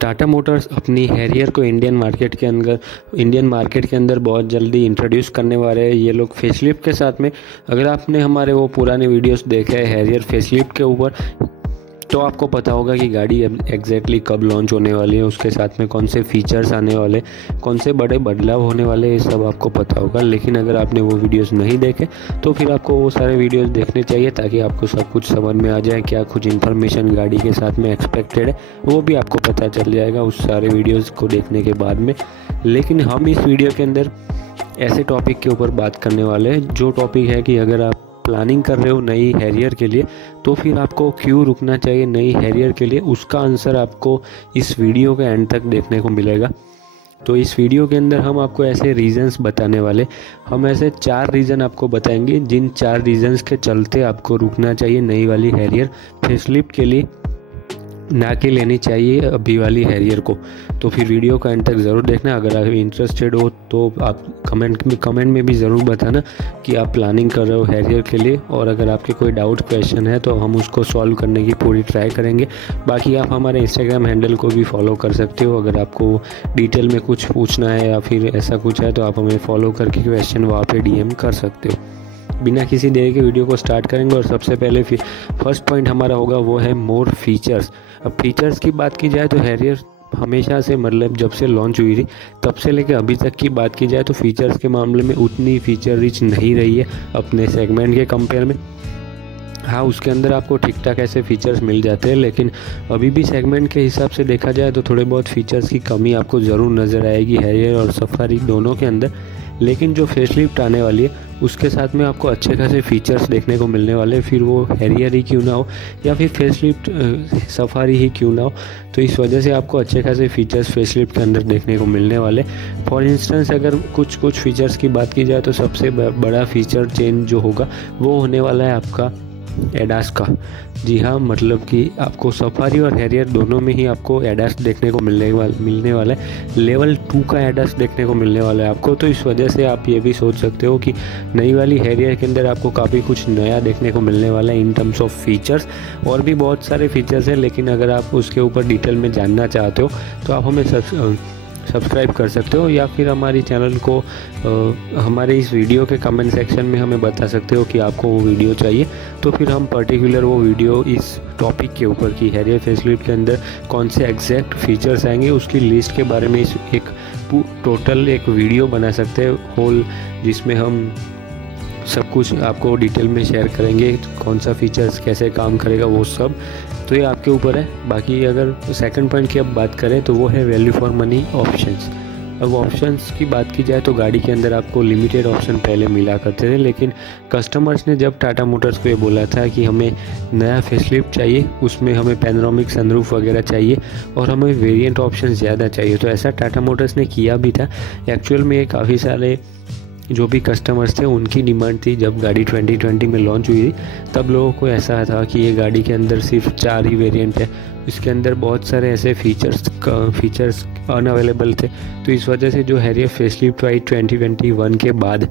Tata Motors अपनी Harrier को Indian market के अंदर बहुत जल्दी इंट्रोड्यूस करने वाले हैं ये लोग फेसलिफ्ट के साथ में। अगर आपने हमारे वो पुराने वीडियोस देखे हैं हैरियर फेसलिफ्ट के ऊपर, तो आपको पता होगा कि गाड़ी एग्जैक्टली कब लॉन्च होने वाली है, उसके साथ में कौन से फीचर्स आने वाले, कौन से बड़े बदलाव होने वाले, ये सब आपको पता होगा। लेकिन अगर आपने वो वीडियोस नहीं देखे तो फिर आपको वो सारे वीडियोस देखने चाहिए, ताकि आपको सब कुछ समझ में आ जाए, क्या कुछ इन्फॉर्मेशन गाड़ी के साथ में एक्सपेक्टेड है वो भी आपको पता चल जाएगा उस सारे वीडियोज़ को देखने के बाद में। लेकिन हम इस वीडियो के अंदर ऐसे टॉपिक के ऊपर बात करने वाले हैं, जो टॉपिक है कि अगर आप प्लानिंग कर रहे हो नई हैरियर के लिए तो फिर आपको क्यों रुकना चाहिए नई हैरियर के लिए, उसका आंसर आपको इस वीडियो के एंड तक देखने को मिलेगा। तो इस वीडियो के अंदर हम आपको ऐसे रीज़न्स बताने वाले, हम ऐसे 4 रीज़न आपको बताएंगे जिन 4 रीज़न्स के चलते आपको रुकना चाहिए नई वाली हैरियर फेसलिफ्ट के लिए, ना कि लेनी चाहिए अभी वाली हैरियर को। तो फिर वीडियो का एंड तक ज़रूर देखना। अगर आप इंटरेस्टेड हो तो आप कमेंट में भी ज़रूर बताना कि आप प्लानिंग कर रहे हो हैरियर के लिए, और अगर आपके कोई डाउट क्वेश्चन है तो हम उसको सॉल्व करने की पूरी ट्राई करेंगे। बाकी आप हमारे इंस्टाग्राम हैंडल को भी फॉलो कर सकते हो, अगर आपको डिटेल में कुछ पूछना है या फिर ऐसा कुछ है तो आप हमें फॉलो करके क्वेश्चन वहाँ पे DM कर सकते हो। बिना किसी देरी के वीडियो को स्टार्ट करेंगे, और सबसे पहले फर्स्ट पॉइंट हमारा होगा वो है मोर फीचर्स। अब फीचर्स की बात की जाए तो हैरियर हमेशा से, मतलब जब से लॉन्च हुई थी तब से लेकर अभी तक की बात की जाए तो फीचर्स के मामले में उतनी फीचर रिच नहीं रही है अपने सेगमेंट के कंपेयर में। हाँ, उसके अंदर आपको ठीक ठाक ऐसे फीचर्स मिल जाते हैं, लेकिन अभी भी सेगमेंट के हिसाब से देखा जाए तो थोड़े बहुत फीचर्स की कमी आपको ज़रूर नज़र आएगी हैरियर और सफारी दोनों के अंदर। लेकिन जो फेसलिफ्ट आने वाली है उसके साथ में आपको अच्छे खासे फीचर्स देखने को मिलने वाले, फिर वो हैरियर ही क्यों ना हो या फिर फेसलिफ्ट सफारी ही क्यों ना हो। तो इस वजह से आपको अच्छे खासे फीचर्स फेसलिफ्ट के अंदर देखने को मिलने वाले। फॉर इंस्टेंस अगर कुछ फीचर्स की बात की जाए तो सबसे बड़ा फीचर चेंज जो होगा वो होने वाला है आपका एडास का। जी हाँ, मतलब कि आपको सफारी और हैरियर दोनों में ही आपको एडास देखने को मिलने वाला है। लेवल 2 का एडास देखने को मिलने वाला है आपको। तो इस वजह से आप ये भी सोच सकते हो कि नई वाली हैरियर के अंदर आपको काफ़ी कुछ नया देखने को मिलने वाला है इन टर्म्स ऑफ फीचर्स। और भी बहुत सारे फीचर्स हैं, लेकिन अगर आप उसके ऊपर डिटेल में जानना चाहते हो तो आप हमें सब्सक्राइब कर सकते हो, या फिर हमारी चैनल को हमारे इस वीडियो के कमेंट सेक्शन में हमें बता सकते हो कि आपको वो वीडियो चाहिए। तो फिर हम पर्टिकुलर वो वीडियो इस टॉपिक के ऊपर की हैरियर फेसलिफ्ट के अंदर कौन से एग्जैक्ट फीचर्स आएंगे उसकी लिस्ट के बारे में टोटल एक वीडियो बना सकते हैं होल, जिसमें हम सब कुछ आपको डिटेल में शेयर करेंगे, कौन सा फीचर्स कैसे काम करेगा वो सब। तो ये आपके ऊपर है। बाकी अगर सेकंड पॉइंट की अब बात करें तो वो है वैल्यू फॉर मनी ऑप्शंस। अब ऑप्शंस की बात की जाए तो गाड़ी के अंदर आपको लिमिटेड ऑप्शन पहले मिला करते थे, लेकिन कस्टमर्स ने जब टाटा मोटर्स को ये बोला था कि हमें नया फेसलिफ्ट चाहिए, उसमें हमें पैनोरामिक सनरूफ वगैरह चाहिए और हमें वेरिएंट ऑप्शन ज़्यादा चाहिए, तो ऐसा टाटा मोटर्स ने किया भी था। एक्चुअल में ये काफ़ी सारे जो भी कस्टमर्स थे उनकी डिमांड थी। जब गाड़ी 2020 में लॉन्च हुई थी तब लोगों को ऐसा था कि ये गाड़ी के अंदर सिर्फ 4 ही वेरिएंट है, इसके अंदर बहुत सारे ऐसे फीचर्स अनअवेलेबल थे। तो इस वजह से जो हैरियर फेसलिफ्ट आई 2021 के बाद,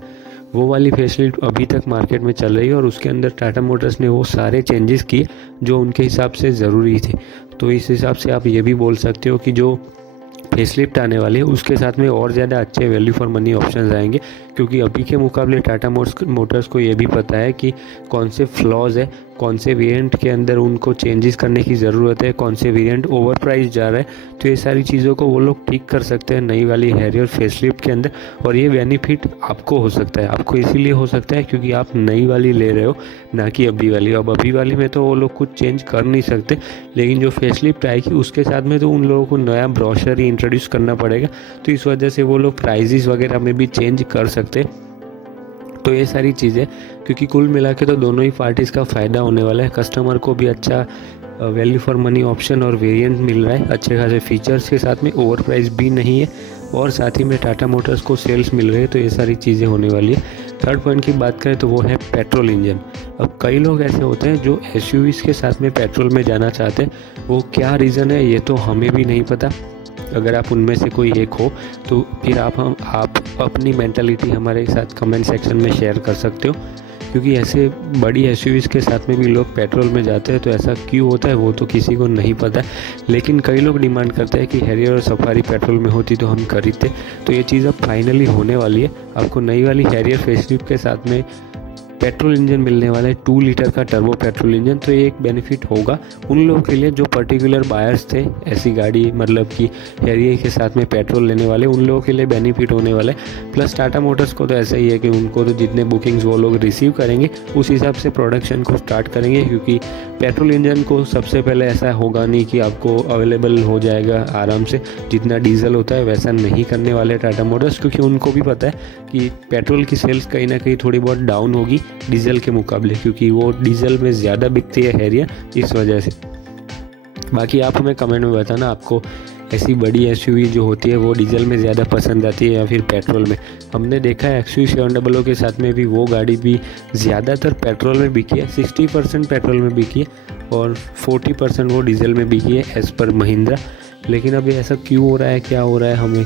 वो वाली फेसलिफ्ट अभी तक मार्केट में चल रही है और उसके अंदर टाटा मोटर्स ने वो सारे चेंजेस किए जो उनके हिसाब से ज़रूरी थे। तो इस हिसाब से आप ये भी बोल सकते हो कि जो फेसलिफ्ट आने वाली है उसके साथ में और ज़्यादा अच्छे वैल्यू फॉर मनी ऑप्शंस आएंगे, क्योंकि अभी के मुकाबले टाटा मोटर्स को ये भी पता है कि कौन से फ्लॉज है, कौन से वेरिएंट के अंदर उनको चेंजेस करने की ज़रूरत है, कौन से वेरिएंट ओवर प्राइस जा रहा है। तो ये सारी चीज़ों को वो लोग ठीक कर सकते हैं नई वाली हैरियर फेसलिफ्ट के अंदर, और ये बेनिफिट आपको हो सकता है। आपको इसीलिए हो सकता है क्योंकि आप नई वाली ले रहे हो, ना कि अभी वाली। अब अभी वाली में तो वो लोग कुछ चेंज कर नहीं सकते, लेकिन जो फेसलिफ्ट आएगी उसके साथ में तो उन लोगों को नया ब्रोशर ही इंट्रोड्यूस करना पड़ेगा। तो इस वजह से वो लोग प्राइजेस वगैरह में भी चेंज कर सकते हैं। तो ये सारी चीज़ें, क्योंकि कुल मिला के तो दोनों ही पार्टीज़ का फ़ायदा होने वाला है। कस्टमर को भी अच्छा वैल्यू फॉर मनी ऑप्शन और वेरिएंट मिल रहा है अच्छे खासे फीचर्स के साथ में, ओवर प्राइस भी नहीं है, और साथ ही में टाटा मोटर्स को सेल्स मिल रहे हैं। तो ये सारी चीज़ें होने वाली है। थर्ड पॉइंट की बात करें तो वो है पेट्रोल इंजन। अब कई लोग ऐसे होते हैं जो SUVs के साथ में पेट्रोल में जाना चाहते हैं, वो क्या रीज़न है ये तो हमें भी नहीं पता। अगर आप उनमें से कोई एक हो तो फिर आप अपनी मेंटालिटी हमारे साथ कमेंट सेक्शन में शेयर कर सकते हो, क्योंकि ऐसे बड़ी एसयूवीज़ के साथ में भी लोग पेट्रोल में जाते हैं। तो ऐसा क्यों होता है वो तो किसी को नहीं पता है, लेकिन कई लोग डिमांड करते हैं कि हैरियर और सफारी पेट्रोल में होती तो हम खरीदते। तो ये चीज़ अब फाइनली होने वाली है। आपको नई वाली हैरियर फेसलिफ्ट के साथ में पेट्रोल इंजन मिलने वाला है, 2 लीटर का टर्बो पेट्रोल इंजन। तो ये एक बेनिफिट होगा उन लोगों के लिए जो पर्टिकुलर बायर्स थे ऐसी गाड़ी, मतलब कि हैरियर के साथ में पेट्रोल लेने वाले, उन लोगों के लिए बेनिफिट होने वाला है। प्लस टाटा मोटर्स को तो ऐसा ही है कि उनको तो जितने बुकिंग्स वो लोग रिसीव करेंगे उस हिसाब से प्रोडक्शन को स्टार्ट करेंगे, क्योंकि पेट्रोल इंजन को सबसे पहले ऐसा होगा नहीं कि आपको अवेलेबल हो जाएगा आराम से, जितना डीजल होता है वैसा नहीं करने वाले टाटा मोटर्स, क्योंकि उनको भी पता है कि पेट्रोल की सेल्स कहीं ना कहीं थोड़ी बहुत डाउन होगी डीजल के मुकाबले, क्योंकि वो डीजल में ज़्यादा बिकती है हैरियर, इस वजह से। बाकी आप हमें कमेंट में बताना आपको ऐसी बड़ी एसयूवी जो होती है वो डीजल में ज़्यादा पसंद आती है या फिर पेट्रोल में। हमने देखा है XUV700 के साथ में भी वो गाड़ी भी ज़्यादातर पेट्रोल में बिकी है, 60% पेट्रोल में बिकी है और 40% वो डीजल में बिकी है एज़ पर महिंद्रा। लेकिन अब ऐसा क्यों हो रहा है, क्या हो रहा है, हमें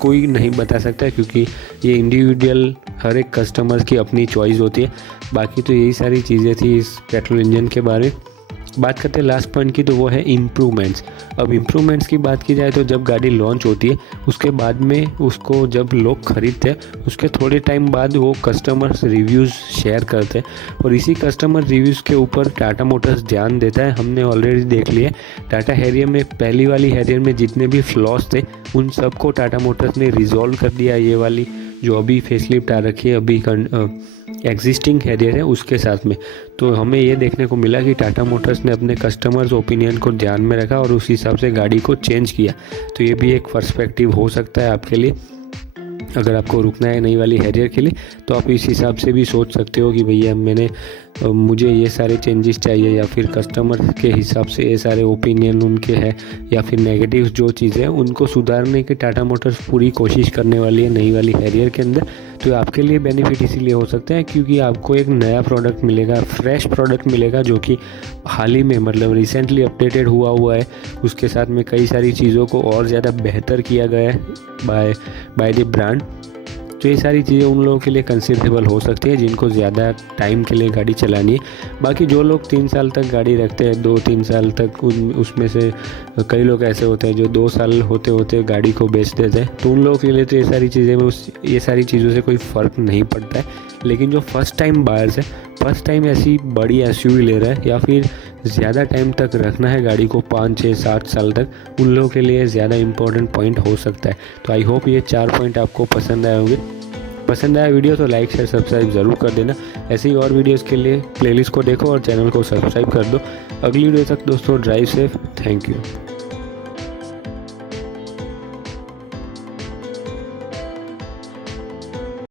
कोई नहीं बता सकता, क्योंकि ये इंडिविजुअल हर एक कस्टमर की अपनी चॉइस होती है। बाकी तो यही सारी चीज़ें थी इस पेट्रोल इंजन के बारे में। बात करते हैं लास्ट पॉइंट की, तो वो है इम्प्रूवमेंट्स। अब इम्प्रूवमेंट्स की बात की जाए तो जब गाड़ी लॉन्च होती है उसके बाद में उसको जब लोग खरीदते हैं उसके थोड़े टाइम बाद वो कस्टमर्स रिव्यूज़ शेयर करते हैं और इसी कस्टमर रिव्यूज़ के ऊपर टाटा मोटर्स ध्यान देता है। हमने ऑलरेडी देख लिया टाटा हैरियर में, पहली वाली हैरियर में जितने भी फ्लॉस थे उन सबको टाटा मोटर्स ने रिजॉल्व कर दिया। ये वाली जो अभी फेसलिफ्ट आ रखी है, अभी एग्जिस्टिंग हैरियर है उसके साथ में, तो हमें ये देखने को मिला कि टाटा मोटर्स ने अपने कस्टमर्स ओपिनियन को ध्यान में रखा और उस हिसाब से गाड़ी को चेंज किया। तो ये भी एक पर्सपेक्टिव हो सकता है आपके लिए। अगर आपको रुकना है नई वाली हैरियर के लिए तो आप इस हिसाब से भी सोच सकते हो कि भैया मुझे ये सारे चेंजेस चाहिए, या फिर कस्टमर के हिसाब से ये सारे ओपिनियन उनके हैं, या फिर नेगेटिव जो चीज़ें हैं उनको सुधारने की टाटा मोटर्स पूरी कोशिश करने वाली है नई वाली हैरियर के अंदर। तो आपके लिए बेनिफिट इसीलिए हो सकता है क्योंकि आपको एक नया प्रोडक्ट मिलेगा, फ्रेश प्रोडक्ट मिलेगा, जो कि हाल ही में मतलब रिसेंटली अपडेटेड हुआ है। उसके साथ में कई सारी चीज़ों को और ज़्यादा बेहतर किया गया है बाय द ब्रांड। तो ये सारी चीज़ें उन लोगों के लिए कंसिडरेबल हो सकती है जिनको ज़्यादा टाइम के लिए गाड़ी चलानी है। बाकी जो लोग 3 साल तक गाड़ी रखते हैं, 2-3 साल तक, उसमें से कई लोग ऐसे होते हैं जो 2 साल होते होते गाड़ी को बेच देते हैं, तो उन लोगों के लिए तो ये सारी चीज़ों से कोई फ़र्क नहीं पड़ता है। लेकिन जो फर्स्ट टाइम बायर्स है, फर्स्ट टाइम ऐसी बड़ी एसयूवी ले रहा है या फिर ज़्यादा टाइम तक रखना है गाड़ी को, 5-6-7 साल तक, उन लोगों के लिए ज़्यादा इंपॉर्टेंट पॉइंट हो सकता है। तो आई होप ये 4 पॉइंट आपको पसंद आए होंगे। पसंद आया वीडियो तो लाइक शेयर सब्सक्राइब ज़रूर कर देना। ऐसे ही और वीडियोज़ के लिए प्लेलिस्ट को देखो और चैनल को सब्सक्राइब कर दो। अगली वीडियो तक दोस्तों ड्राइव सेफ, थैंक यू।